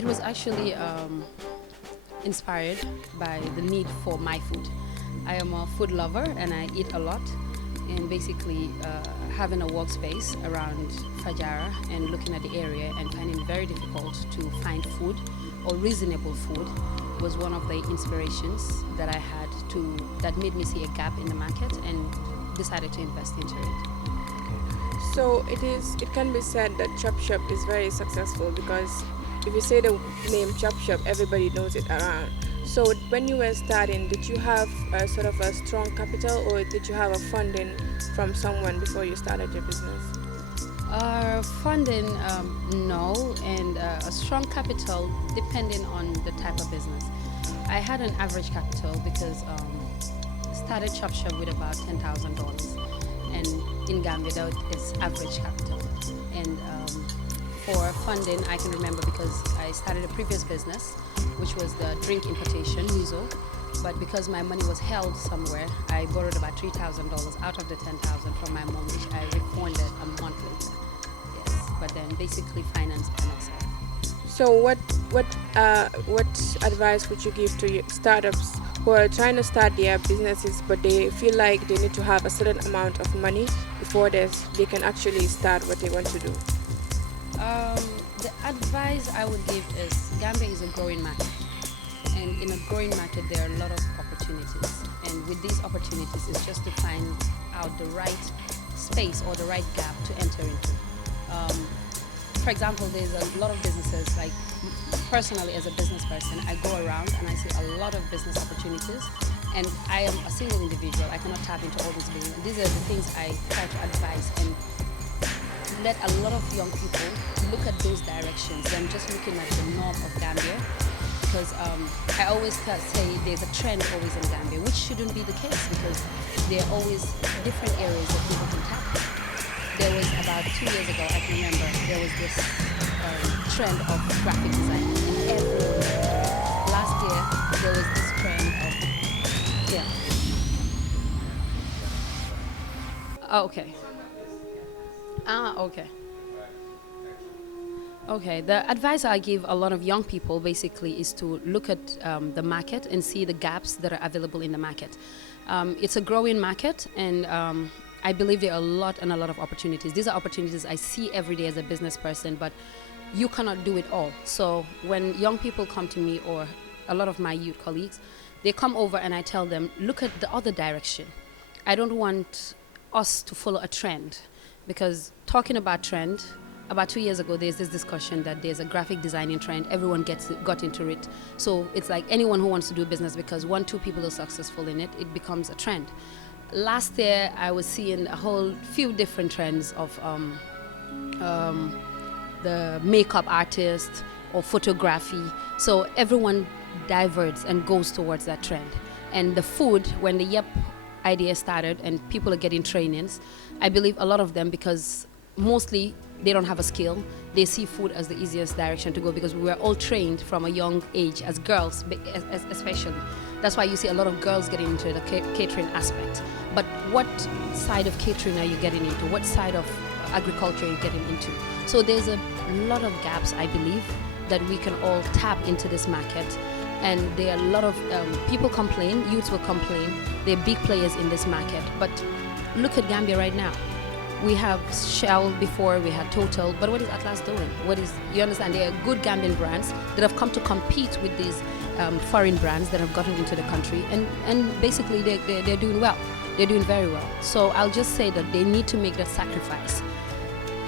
It was actually inspired by the need for my food. I am a food lover and I eat a lot. And basically, having a workspace around Fajara and looking at the area and finding it very difficult to find food or reasonable food was one of the inspirations that I had that made me see a gap in the market and decided to invest into it. So it can be said that Chop Shop is very successful because if you say the name Chop Shop, everybody knows it around. So when you were starting, did you have a sort of a strong capital or did you have a funding from someone before you started your business? Funding, no, and a strong capital depending on the type of business. I had an average capital because started Chop Shop with about $10,000, and in Gambia that is average capital. And for funding, I can remember because I started a previous business, which was the drink importation, Muso. But because my money was held somewhere, I borrowed about $3,000 out of the $10,000 from my mom, which I refunded a month later. Yes, but then basically financed by myself. So what advice would you give to startups who are trying to start their businesses, but they feel like they need to have a certain amount of money before they can actually start what they want to do? The advice I would give is Gambia is a growing market. And in a growing market, there are a lot of opportunities. And with these opportunities, it's just to find out the right space or the right gap to enter into. For example, there's a lot of businesses, like personally as a business person, I go around and I see a lot of business opportunities. And I am a single individual. I cannot tap into all these business. These are the things I try to advise and let a lot of young people look at those directions than just looking at the north of Gambia. Because I always say there's a trend always in Gambia, which shouldn't be the case because there are always different areas that people can tap. There was about 2 years ago, I can remember, there was this trend of graphic design in everywhere. Last year, there was this trend of, yeah. Oh, okay. Okay. Okay, the advice I give a lot of young people basically is to look at the market and see the gaps that are available in the market. It's a growing market, and I believe there are a lot of opportunities. These are opportunities I see every day as a business person, but you cannot do it all. So when young people come to me, or a lot of my youth colleagues, they come over and I tell them, look at the other direction. I don't want us to follow a trend, because talking about trend, about 2 years ago, there's this discussion that there's a graphic designing trend. Everyone got into it. So it's like anyone who wants to do business, because 1-2 people are successful in it, it becomes a trend. Last year, I was seeing a whole few different trends of the makeup artist or photography. So everyone diverts and goes towards that trend. And the food, when the Yep idea started and people are getting trainings, I believe a lot of them, because mostly they don't have a skill, they see food as the easiest direction to go, because we were all trained from a young age as girls, especially. That's why you see a lot of girls getting into the catering aspect. But what side of catering are you getting into? What side of agriculture are you getting into? So there's a lot of gaps, I believe, that we can all tap into this market. And there are a lot of people complain, youths will complain, they're big players in this market. But look at Gambia right now. We have Shell before, we had Total, but what is Atlas doing? You understand, there are good Gambian brands that have come to compete with these foreign brands that have gotten into the country, and basically they're doing well. They're doing very well. So I'll just say that they need to make that sacrifice.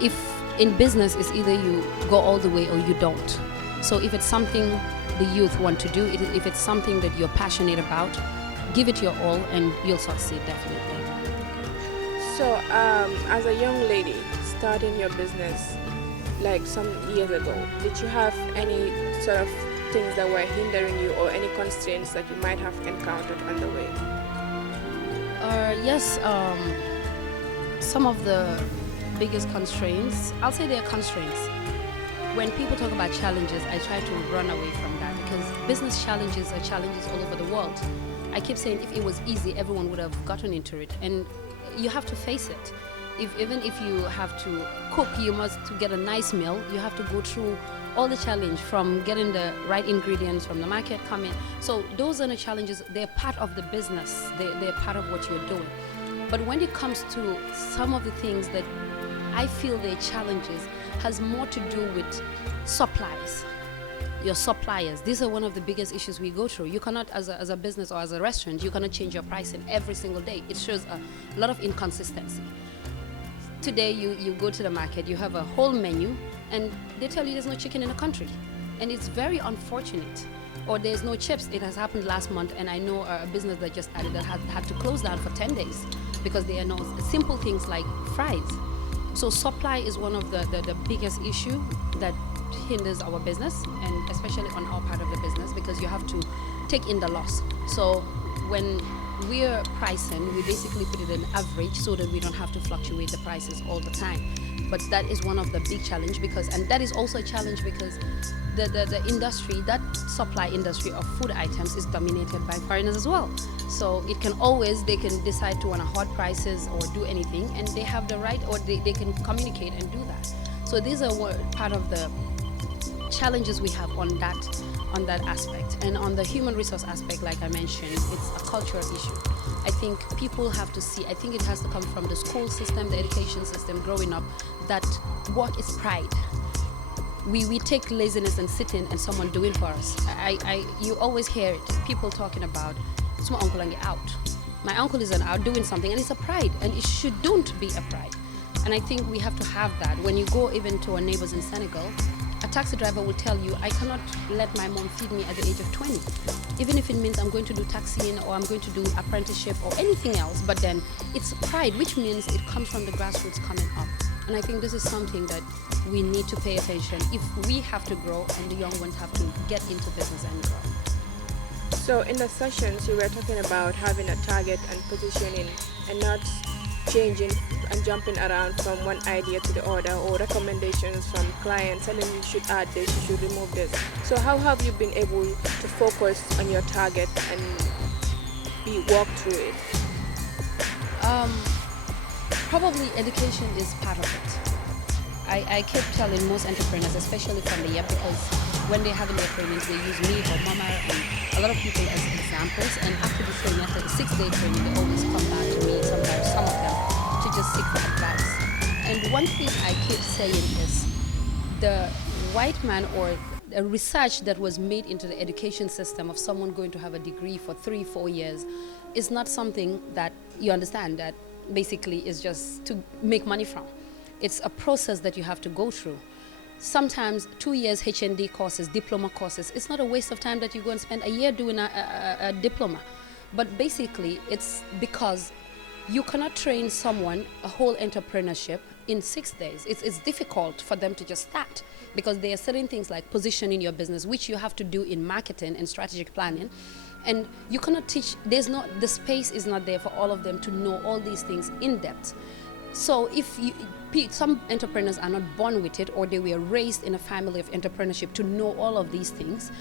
If in business, it's either you go all the way or you don't. So if it's something the youth want to do, if it's something that you're passionate about, give it your all and you'll succeed, definitely. So, as a young lady starting your business, like some years ago, did you have any sort of things that were hindering you or any constraints that you might have encountered on the way? Yes, some of the biggest constraints, I'll say they are constraints. When people talk about challenges, I try to run away from that, because business challenges are challenges all over the world. I keep saying if it was easy, everyone would have gotten into it. And you have to face it. Even if you have to cook, to get a nice meal, you have to go through all the challenge from getting the right ingredients from the market coming. So those are the challenges. They're part of the business. They're part of what you're doing. But when it comes to some of the things that I feel they're challenges, has more to do with supplies. Your suppliers. These are one of the biggest issues we go through. You cannot, as a business or as a restaurant, you cannot change your pricing every single day. It shows a lot of inconsistency. Today you go to the market, you have a whole menu, and they tell you there's no chicken in the country. And it's very unfortunate. Or there's no chips. It has happened last month, and I know a business that just added that had to close down for 10 days because there are no simple things like fries. So supply is one of the biggest issue that hinders our business, and especially on our part of the business, because you have to take in the loss. So when we're pricing, we basically put it in average so that we don't have to fluctuate the prices all the time. But that is one of the big challenge, and that is also a challenge because the industry, that supply industry of food items, is dominated by foreigners as well. So they can decide to want to hot prices or do anything, and they have the right, or they can communicate and do that. So these are part of the challenges we have on that aspect. And on the human resource aspect, like I mentioned, it's a cultural issue. I think people have to see, I think it has to come from the school system, the education system, growing up, that work is pride. We take laziness and sitting and someone doing for us. You always hear it, people talking about, it's my uncle and get out. My uncle is out doing something, and it's a pride, and it shouldn't be a pride. And I think we have to have that. When you go even to our neighbors in Senegal, a taxi driver will tell you, I cannot let my mom feed me at the age of 20. Even if it means I'm going to do taxiing or I'm going to do apprenticeship or anything else, but then it's pride, which means it comes from the grassroots coming up. And I think this is something that we need to pay attention if we have to grow and the young ones have to get into business and grow. So in the sessions, you were talking about having a target and positioning and not changing and jumping around from one idea to the other, or recommendations from clients, and then you should add this, you should remove this. So how have you been able to focus on your target and walk through it? Probably education is part of it. I keep telling most entrepreneurs, especially from the year, because when they're having their trainings, they use me or Mama and a lot of people as examples. And after the training, after the 6-day training, they always come back to me, sometimes some of them, to just seek for advice. And one thing I keep saying is the white man, or a research that was made into the education system of someone going to have a degree for 3-4 years is not something that you understand that basically is just to make money from. It's a process that you have to go through. Sometimes 2 years HND courses, diploma courses, it's not a waste of time that you go and spend a year doing a diploma. But basically, it's because you cannot train someone a whole entrepreneurship in 6 days. It's difficult for them to just start, because there are certain things like positioning your business, which you have to do in marketing and strategic planning. And you cannot teach, the space is not there for all of them to know all these things in depth. So some entrepreneurs are not born with it, or they were raised in a family of entrepreneurship to know all of these things.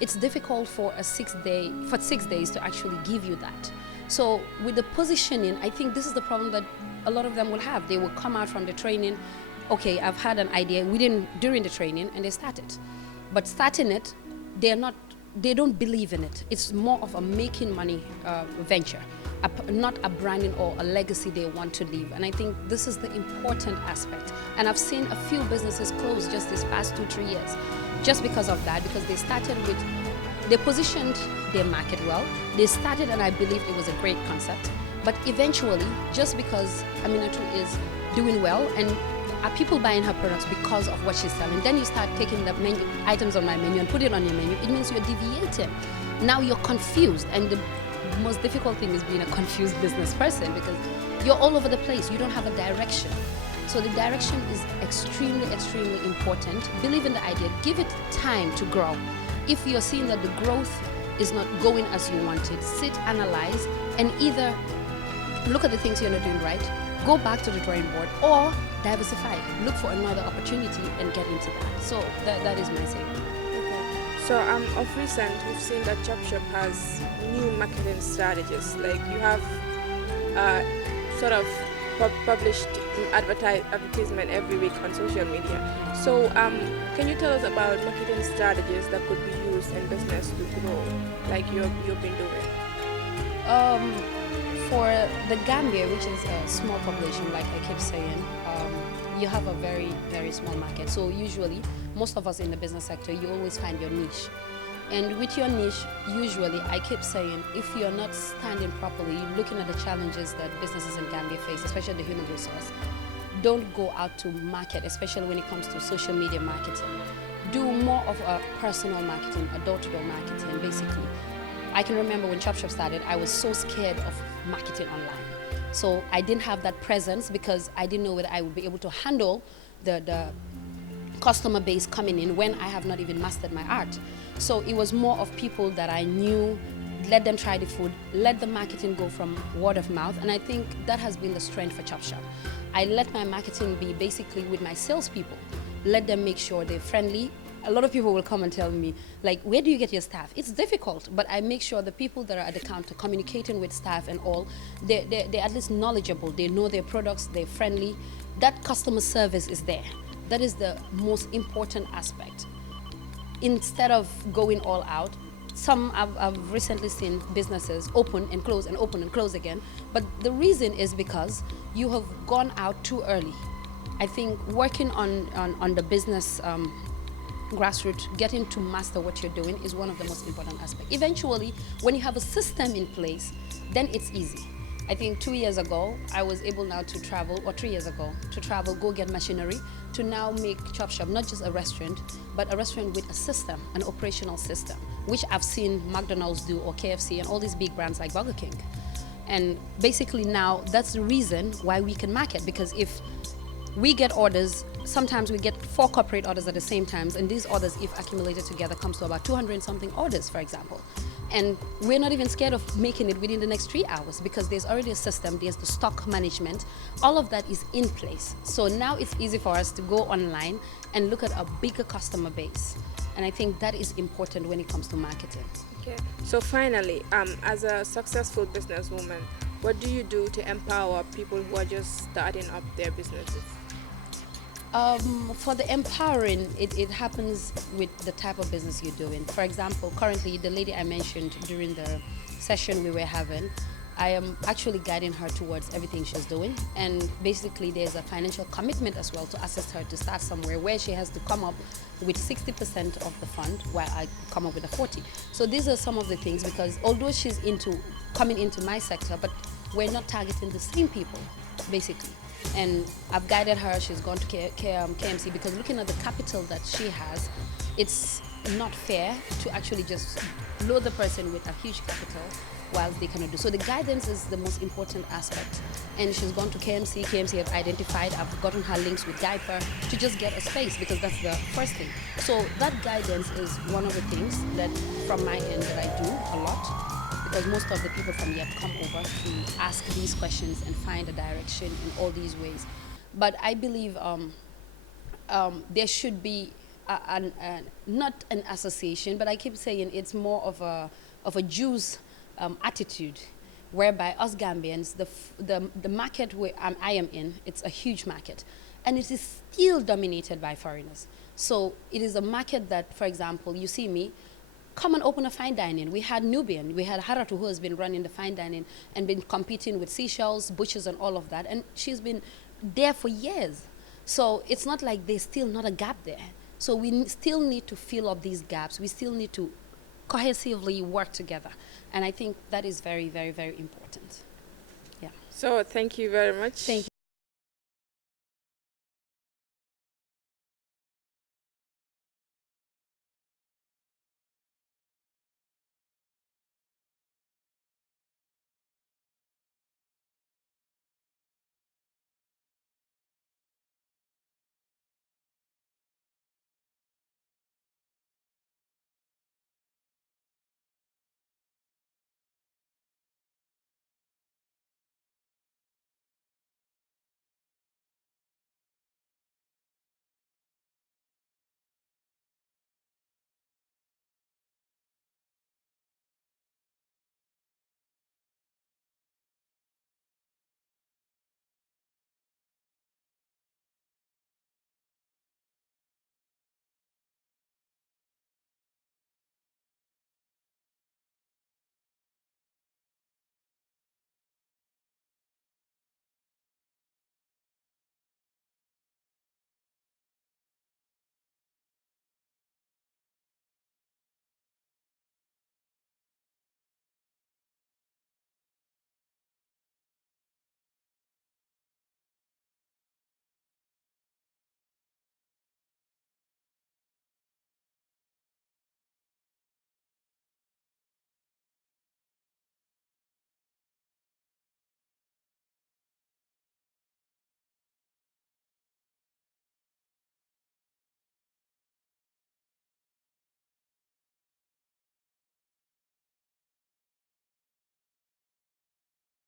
It's difficult for 6 days to actually give you that. So with the positioning, I think this is the problem that a lot of them will have. They will come out from the training, okay, I've had an idea during the training, and they start it. But starting it, they don't believe in it. It's more of a making money venture, not a branding or a legacy they want to leave. And I think this is the important aspect. And I've seen a few businesses close just this past 2-3 years, just because of that, because they positioned their market well. They started, and I believe it was a great concept. But eventually, just because Aminatu is doing well and are people buying her products because of what she's selling, then you start taking the items on my menu and put it on your menu. It means you're deviating. Now you're confused, and the most difficult thing is being a confused business person, because you're all over the place. You don't have a direction. So the direction is extremely, extremely important. Believe in the idea. Give it time to grow. If you're seeing that the growth is not going as you wanted, sit, analyze, and either look at the things you're not doing right, go back to the drawing board, or diversify. Look for another opportunity and get into that. So that is my saying. Okay. So of recent, we've seen that Chop Shop has new marketing strategies. Like you have sort of published advertisement every week on social media. So can you tell us about marketing strategies that could be used in business to grow, like you've been doing? Um, for the Gambia, which is a small population, like I keep saying, you have a very, very small market. So usually, most of us in the business sector, you always find your niche. And with your niche, usually, I keep saying, if you're not standing properly, looking at the challenges that businesses in Gambia face, especially the human resource, don't go out to market, especially when it comes to social media marketing. Do more of a personal marketing, a door-to-door marketing, basically. I can remember when Chop Shop started, I was so scared of marketing online. So I didn't have that presence because I didn't know whether I would be able to handle the customer base coming in when I have not even mastered my art. So it was more of people that I knew, let them try the food, let the marketing go from word of mouth, and I think that has been the strength for Chop Shop. I let my marketing be basically with my salespeople, let them make sure they're friendly. A lot of people will come and tell me, like, where do you get your staff? It's difficult, but I make sure the people that are at the counter communicating with staff and all, they're at least knowledgeable, they know their products, they're friendly. That customer service is there. That is the most important aspect. Instead of going all out, I've recently seen businesses open and close and open and close again, but the reason is because you have gone out too early. I think working on the business grassroots, getting to master what you're doing is one of the most important aspects. Eventually, when you have a system in place, then it's easy. I think 2 years ago, I was able now to travel, or 3 years ago, to travel, go get machinery, to now make Chop Shop not just a restaurant, but a restaurant with a system, an operational system, which I've seen McDonald's do, or KFC, and all these big brands like Burger King. And basically now, that's the reason why we can market, because if we get orders, sometimes we get 4 corporate orders at the same time, and these orders, if accumulated together, comes to about 200 and something orders, for example. And we're not even scared of making it within the next 3 hours because there's already a system, there's the stock management, all of that is in place. So now it's easy for us to go online and look at a bigger customer base. And I think that is important when it comes to marketing. Okay. So finally, as a successful businesswoman, what do you do to empower people who are just starting up their businesses? For the empowering, it happens with the type of business you're doing. For example, currently, the lady I mentioned during the session we were having, I am actually guiding her towards everything she's doing. And basically, there's a financial commitment as well to assist her to start somewhere where she has to come up with 60% of the fund while I come up with the 40. So these are some of the things, because although she's coming into my sector, but we're not targeting the same people, basically. And I've guided her, she's gone to KMC, because looking at the capital that she has, it's not fair to actually just load the person with a huge capital whilst they cannot do. So the guidance is the most important aspect. And she's gone to KMC, KMC have identified, I've gotten her links with Diaper to just get a space, because that's the first thing. So that guidance is one of the things that from my end that I do a lot, because most of the people from Yep come over to ask these questions and find a direction in all these ways. But I believe there should be not an association, but I keep saying it's more of a Jews attitude, whereby us Gambians, the market where I am in, it's a huge market, and it is still dominated by foreigners. So it is a market that, for example, you see me, come and open a fine dining. We had Nubian, we had Haratu, who has been running the fine dining and been competing with Seychelles, Butchers and all of that, and she's been there for years. So it's not like there's still not a gap there. So we still need to fill up these gaps. We still need to cohesively work together. And I think that is very, very, very important. Yeah. So thank you very much. Thank you.